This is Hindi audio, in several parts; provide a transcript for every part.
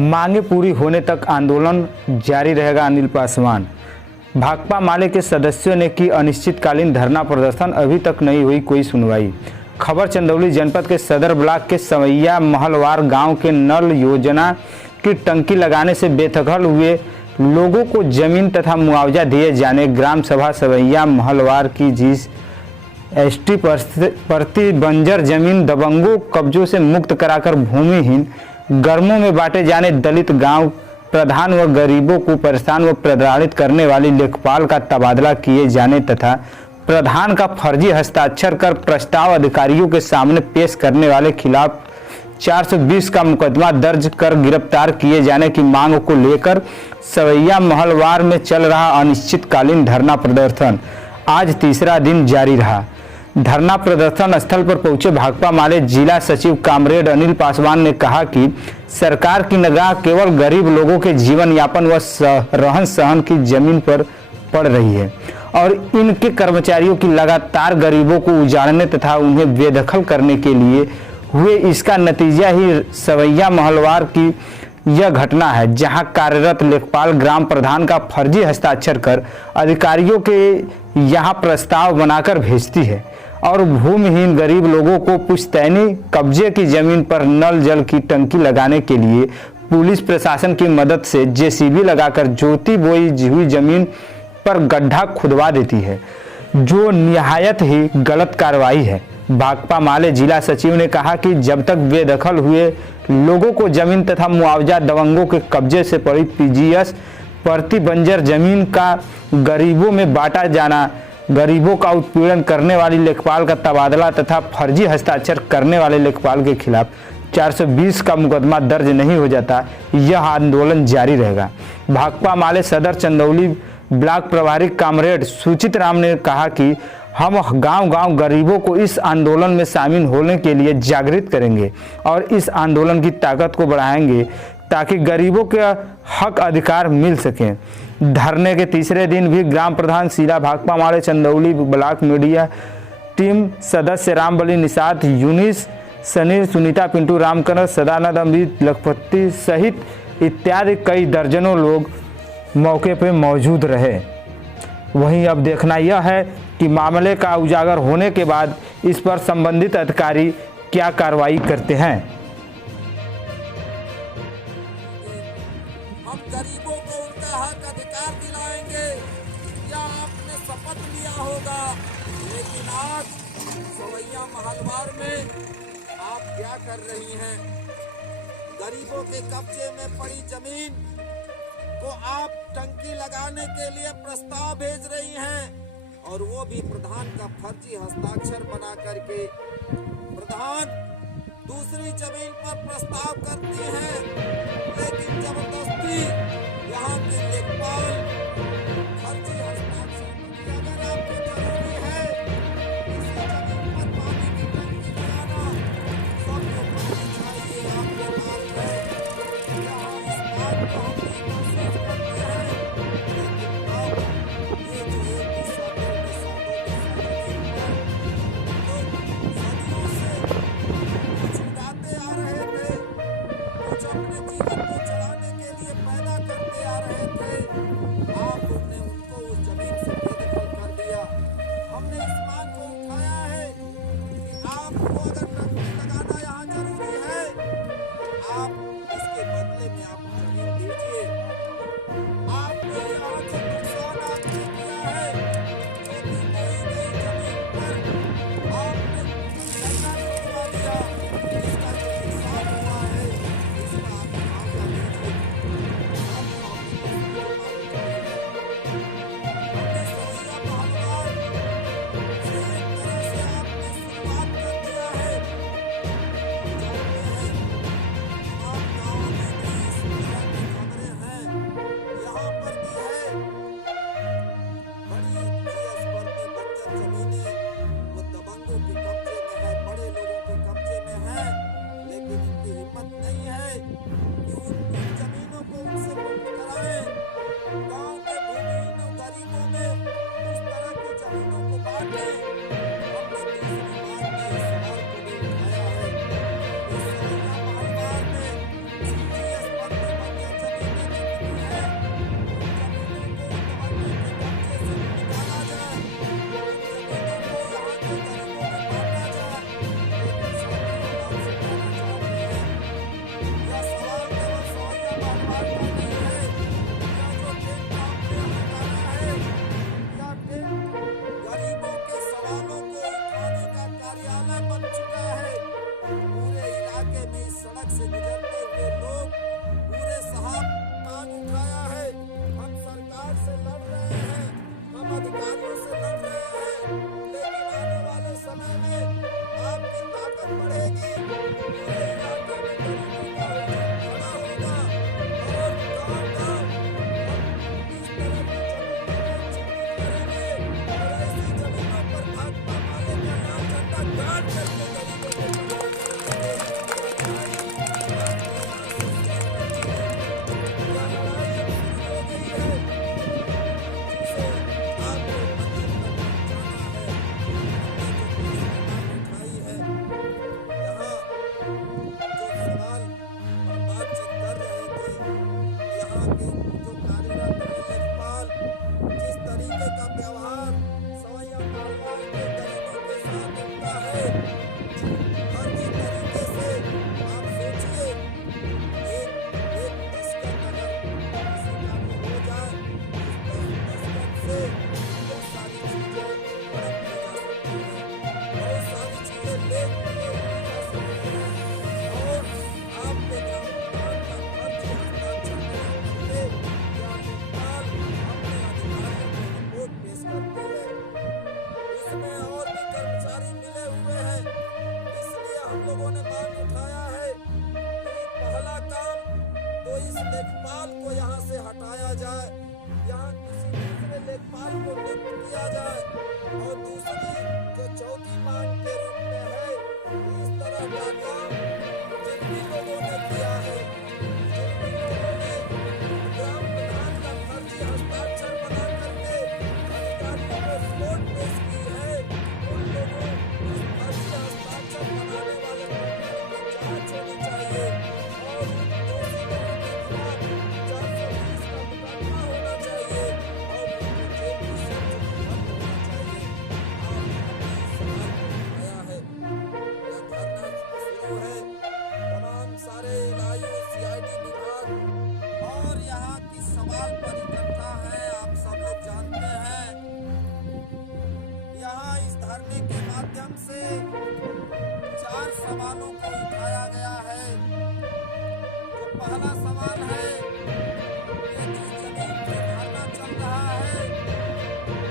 मांगे पूरी होने तक आंदोलन जारी रहेगा, अनिल पासवान। भाकपा माले के सदस्यों ने की अनिश्चितकालीन धरना प्रदर्शन, अभी तक नहीं हुई कोई सुनवाई। खबर चंदौली जनपद के सदर ब्लॉक के सवैया महलवार गांव के नल योजना की टंकी लगाने से बेदखल हुए लोगों को जमीन तथा मुआवजा दिए जाने, ग्राम सभा सवैया महलवार की जीएसटी प्रति बंजर जमीन दबंगों कब्जों से मुक्त कराकर भूमिहीन गर्मों में बांटे जाने, दलित गांव प्रधान व गरीबों को परेशान व प्रताड़ित करने वाली लेखपाल का तबादला किए जाने तथा प्रधान का फर्जी हस्ताक्षर कर प्रस्ताव अधिकारियों के सामने पेश करने वाले खिलाफ 420 का मुकदमा दर्ज कर गिरफ्तार किए जाने की मांग को लेकर सवैया महलवार में चल रहा अनिश्चितकालीन धरना प्रदर्शन आज तीसरा दिन जारी रहा। धरना प्रदर्शन स्थल पर पहुंचे भाकपा माले जिला सचिव कामरेड अनिल पासवान ने कहा कि सरकार की निगाह केवल गरीब लोगों के जीवन यापन व रहन सहन की जमीन पर पड़ रही है और इनके कर्मचारियों की लगातार गरीबों को उजाड़ने तथा उन्हें बेदखल करने के लिए हुए इसका नतीजा ही सवैया महलवार की यह घटना है, जहां कार्यरत लेखपाल ग्राम प्रधान का फर्जी हस्ताक्षर कर अधिकारियों के यहां प्रस्ताव बनाकर भेजती है और भूमिहीन गरीब लोगों को पुश्तैनी कब्जे की जमीन पर नल जल की टंकी लगाने के लिए पुलिस प्रशासन की मदद से जेसीबी लगाकर जोती बोई हुई जमीन पर गड्ढा खुदवा देती है, जो निहायत ही गलत कार्रवाई है। भाकपा माले जिला सचिव ने कहा कि जब तक बेदखल हुए लोगों को जमीन तथा मुआवजा दबंगों के कब्जे से पड़ी पीजीएस प्रति बंजर जमीन का गरीबों में बांटा जाना, गरीबों का उत्पीड़न करने वाली लेखपाल का तबादला तथा फर्जी हस्ताक्षर करने वाले लेखपाल के खिलाफ 420 का मुकदमा दर्ज नहीं हो जाता, यह आंदोलन जारी रहेगा। भाकपा माले सदर चंदौली ब्लॉक प्रभारी कामरेड सुचित राम ने कहा कि हम गांव-गांव गरीबों को इस आंदोलन में शामिल होने के लिए जागृत करेंगे और इस आंदोलन की ताकत को बढ़ाएंगे ताकि गरीबों के हक अधिकार मिल सकें। धरने के तीसरे दिन भी ग्राम प्रधान शीला भाकपा माले चंदौली ब्लॉक मीडिया टीम सदस्य रामबली निषाद यूनिस सनीर सुनीता पिंटू रामकरण सदानंद अमृत लखपति सहित इत्यादि कई दर्जनों लोग मौके पर मौजूद रहे। वहीं अब देखना यह है कि मामले का उजागर होने के बाद इस पर संबंधित अधिकारी क्या कार्रवाई करते हैं। हम गरीबों को उनका हक अधिकार दिलाएंगे, या आपने शपथ लिया होगा, लेकिन आज सवैया महलवार में आप क्या कर रही हैं? गरीबों के कब्जे में पड़ी जमीन को आप टंकी लगाने के लिए प्रस्ताव भेज रही हैं और वो भी प्रधान का फर्जी हस्ताक्षर बना करके प्रधान दूसरी जमीन पर प्रस्ताव करती है, लेकिन जबरदस्ती यहाँ के लेखपाल फर्जी हस्ताक्षर अगर आपको जरूरी है इसी जमीन पर पानी की टंकी लगाना सबको पानी चाहिए आपके पास में, यहाँ इस बात को हम नहीं महसूस करते हैं, लेकिन अब ये जो एक दिशा अपने जीवन को चलाने के लिए पैदा करते आ रहे थे, आप लोग ने उनको उस जमीन से बेदखल कर दिया। हमने इस मांग को उठाया है कि आपको अगर टंकी लगाना यहाँ जरूरी है, आप इसके बदले में आप जमीन दीजिए। आपने यहाँ से नुकसान आपने किया है, खेती बोई गई जमीन पर आपने गन्ना खुदवा दिया, इसका जो नुकसान हुआ है साइड से गुजरते हुए लोग पूरे साहब कान उठाया है। हम सरकार से लड़ रहे हैं, हम अधिकारियों से लड़ रहे हैं, लेकिन आने वाले समय में आपकी ताकत बढ़ेगी। पूरे इलाके में गरीबों का हुजूम खड़ा होगा और गाँव-गाँव हम इस तरह की जमीनों को चिन्हित करेंगे और ऐसी जमीनों पर भाकपा माले का लाल झंडा गाड़ करके गरीबों को बर्बाद करेंगे। इस लेखपाल को यहाँ से हटाया जाए, यहाँ किसी दूसरे लेखपाल को नियुक्त किया जाए और दूसरी जो चौथी मांग के रूप में है, इस तरह का काम जिन भी लोगों ने किया है, जिन भी लोगों ने ग्राम प्रधान का फर्जी हस्ताक्षर बना करके अधिकारियों को रिपोर्ट पेश की है, उन लोगों उस फर्जी हस्ताक्षर बनाने वाले लोगों की जांच होनी चाहिए और उन दोषी लोगों के खिलाफ 420 का मुकदमा होना चाहिए और उनको जेल की सजा बंद होना चाहिए। आपने अपने सवाल को उठाया है, यह धरना शुरू है। तमाम सारे एलआईयू, सीआईडी विभाग और यहाँ की सवाल पर इकट्ठा है। आप सब लोग जानते हैं, यहाँ इस धरने के माध्यम से 4 सवालों को उठाया गया है। तो पहला सवाल है, ये जिस जमीन पे धरना चल रहा है,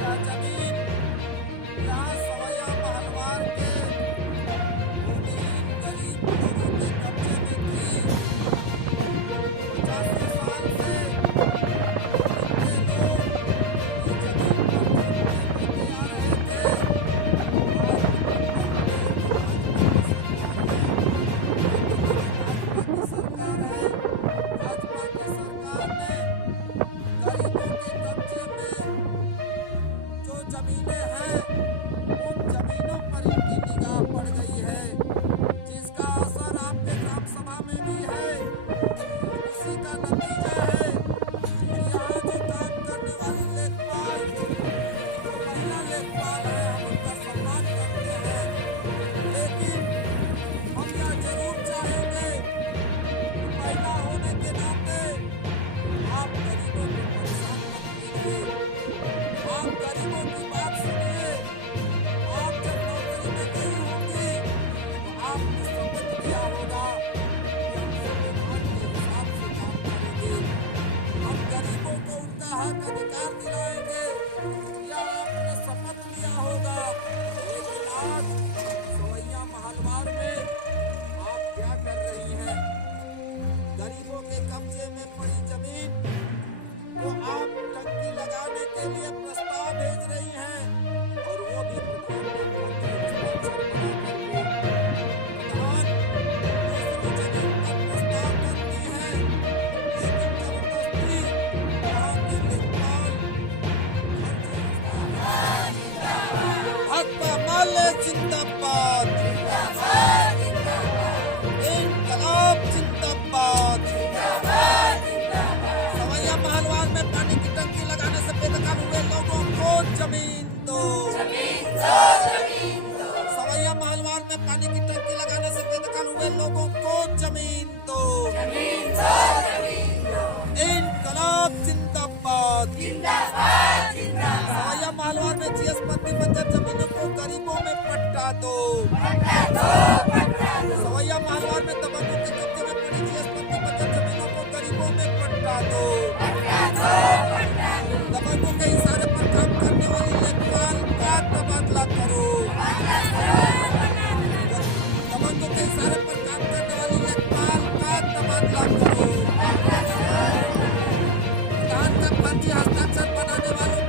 यह जमीन यहाँ सवैया महलवार के भूमिहीन गरीब लोगों के कब्जे में थी। 85 साल से इतने लोग इस जमीन पर जीते आ रहे थे और सरकार है, भाजपा की सरकार ने गरीबों के कब्जे में जो जमीनें हैं, उन जमीनों पर इनकी निगाह पड़ गई है, जिसका असर आपके ग्राम सभा में भी है। उसी का नतीजा है कि यहाँ जो काम करने वाली लेखपाल, जो महिला लेखपाल है, हम उनका सम्मान करते हैं, लेकिन हम यह जरूर चाहेंगे कि महिला होने के नाते आप गरीबों को परेशान मत कीजिए। आप गरीबों की बात सुनिए। आप जब नौकरी में गई होंगी तो आपने शपथ लिया होगा कि हम संविधान के हिसाब से काम करेंगे, हम गरीबों को उनका हक अधिकार दिलाएंगे, या आपने शपथ लिया होगा। लेकिन आज सवैया महलवार में आप क्या कर रही हैं? गरीबों के कब्जे में पड़ी जमीन को आप टंकी लगाने के लिए प्रस्ताव भेज रही हैं और वो भी प्रधानमंत्री हस्ताक्षर बना करके। प्रधान दूसरी जमीन का प्रस्ताव करती है, लेकिन जबरदस्ती यहाँ के लेखपाल भाकपा माले जिंदाबाद, इंकलाब जिंदाबाद। सवैया महलवार में पानी की टंकी लगाने से बेदखल हुए लोगों को जमीन दो। सवैया महलवार में पानी की टंकी लगाने से बेदखल हुए लोगों को जमीन दो। इंकलाब जिंदाबाद। सवैया महलवार में जीएस बंदी बंजर जमीनों को गरीबों में पट्टा दो। सवैया महलवार में दबंगों के कब्जे हाथों के इशारे पर काम करने वाली लेखपाल का तबादला करो। प्रधान का फर्जी हस्ताक्षर बनाने वालों